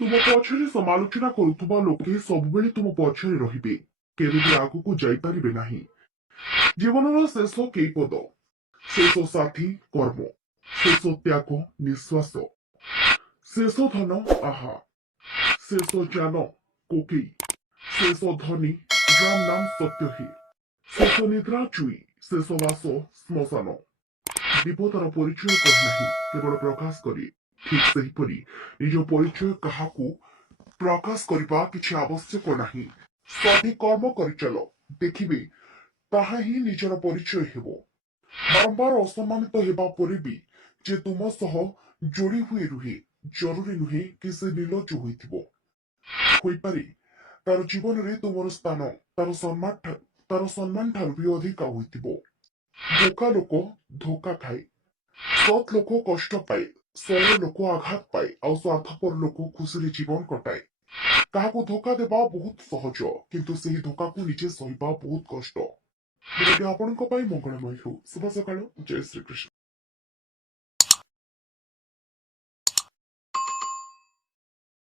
तुम पछरे समालोचना करुवा लोके सबुबेले तुम पछरे रहिबे, केबे भी आगुकु जाइपारिबे नाही। जीवनर शेष केई पद, शेष साथी कर्म, शेष त्याग निश्वास, शेष धन आहा, शेष ज्ञान कोकेई, शेष धनी राम नाम सत्य ही, शेष निद्रा चुई, शेष वास श्मशान। विपदर परिचय कही नाही, केवल प्रकाश करी। ठीक सेहीपरि निज परिचय काहाकू प्रकाश करबा किछि आवश्यक नाही। सঠিक कर्म करि चल, देखिबे ताहा ही निजर परिचय हेबो। बारंबार असम्मानित हेबा परे भी जे तुम सह जोड़ी हुए रुहे, जरूरी नुहे कि से निर्लज होइथिबो। होइपारे तार जीवन रे तुमर स्थान तार सम्मान ठारू भी अधिक होइथिबो। धोखा लोक धोखा खाए, सत लोक कष्ट पाए, सरल लोक आघात पाए, आउ स्वार्थपर लोक खुशी जीवन कटाए। काहाकू धोखा देबा बहुत सहज, किंतु सेही धोखा को निजे सहिबा बहुत कष्ट। भिडियोटी आपणक मंगलमय हो। शुभ सकाळ। जय श्री कृष्ण।